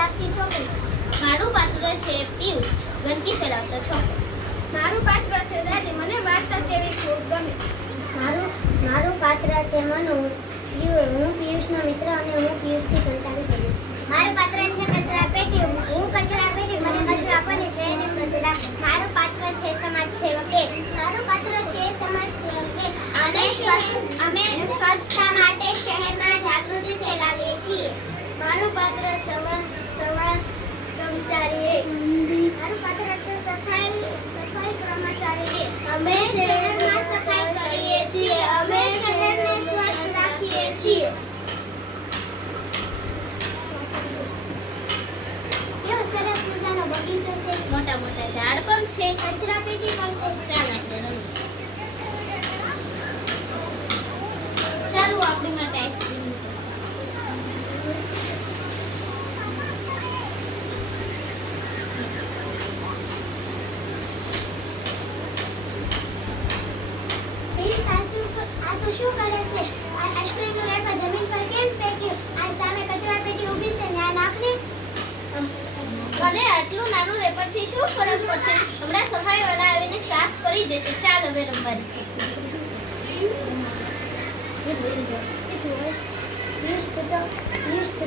લાગતી છોકરી મારું પાત્ર છે પીયુ ગંદકી ફેલાવતો છોકરો મારું પાત્ર છે દાદી મને વાર્તા કેવી ખૂબ ગમે. મારું મારું પાત્ર છે મનુ હું પિયુષનો મિત્ર અને હું પિયુષથી કંટાળી ગઈ છું. મારું પાત્ર છે કચરા પેટી હું કચરા પેટી મને કચરો આપો શહેરને સ્વચ્છ રાખ મારું પાત્ર છે સમાજ સેવકે મારું પાત્ર છે સમાજ સેવકે અને અમે સ્વચ્છતા માટે શહેરમાં જાગૃતિ ફેલાવીએ છીએ મારું પાત્ર સવા સવા કર્મચારી મારું પાત્ર છે સફાઈ સફાઈ કર્મચારી અમે શહેરમાં સફાઈ કરીએ છીએ. અમે શહેરને સ્વચ્છ રાખીએ છીએ. કેવો સરસ મજાનો બગીચો છે. મોટા મોટા ઝાડ પણ છે. કચરા પેટી પણ છે. ચાલ આપણે રમીએ. ચાલો આપણી માટે નાનું રેપરથી શું ફરક પડશે? હમણાં સફાઈ વાળા આવીને સાફ કરી જશે. ચાલ હવે રમવાની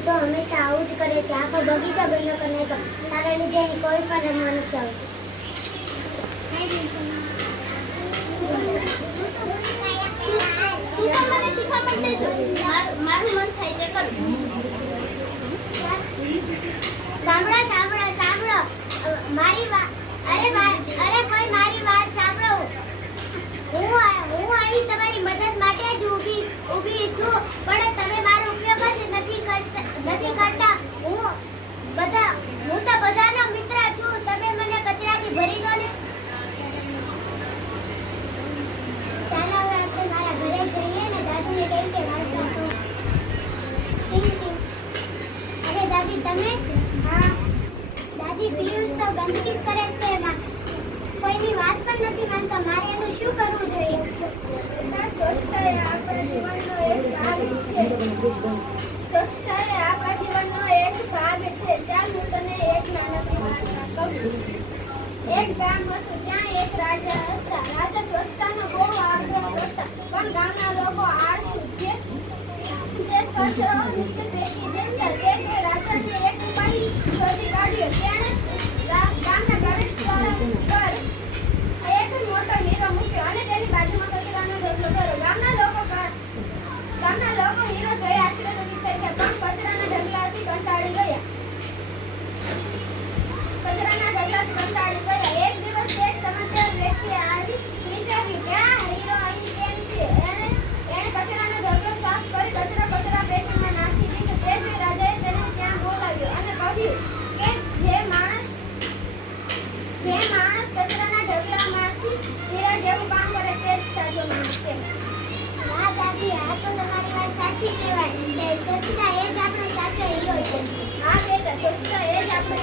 તો હંમેશા આવું જ કરે છે. આખો બગીચા ગંદો કરી તો તારા લીધે કોઈ પણ રમવા નથી મારું મન થાય તે કરું. તમે? હા. દાદી, પિયુષ તો ગંદકી કરે છે એમાં. કોઈની વાત પણ નથી માનતો. મારે એનું શું કરવું જોઈએ? સ્વચ્છતા એ આપણા જીવનનો એક ભાગ છે. સ્વચ્છતા એ આપણા જીવનનો એક ભાગ છે. ચાલ, હું તને એક નાનકડી વાર્તા કહું એક ગામ હતું, ત્યાં એક રાજા હતા. રાજા સ્વચ્છતાનો બહુ આગ્રહ કરતા. પણ ગામના લોકો આળસુ જે નીચે ફેંકી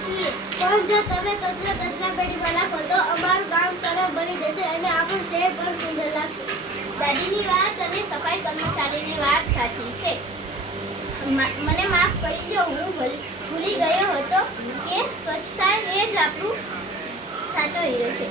છીએ. પણ જો તમે કચરો કચરા પેટીમાં નાખો તો અમારું ગામ સરળ બની જશે અને આપણું શહેર પણ સુંદર લાગશે. દાદીની વાત અને સફાઈ કર્મચારીની વાત સાચી છે. મને માફ કરી દો, હું ભૂલ- ભૂલી ગયો હતો કે સ્વચ્છતા એ જ આપણું સાચો હીરો છે.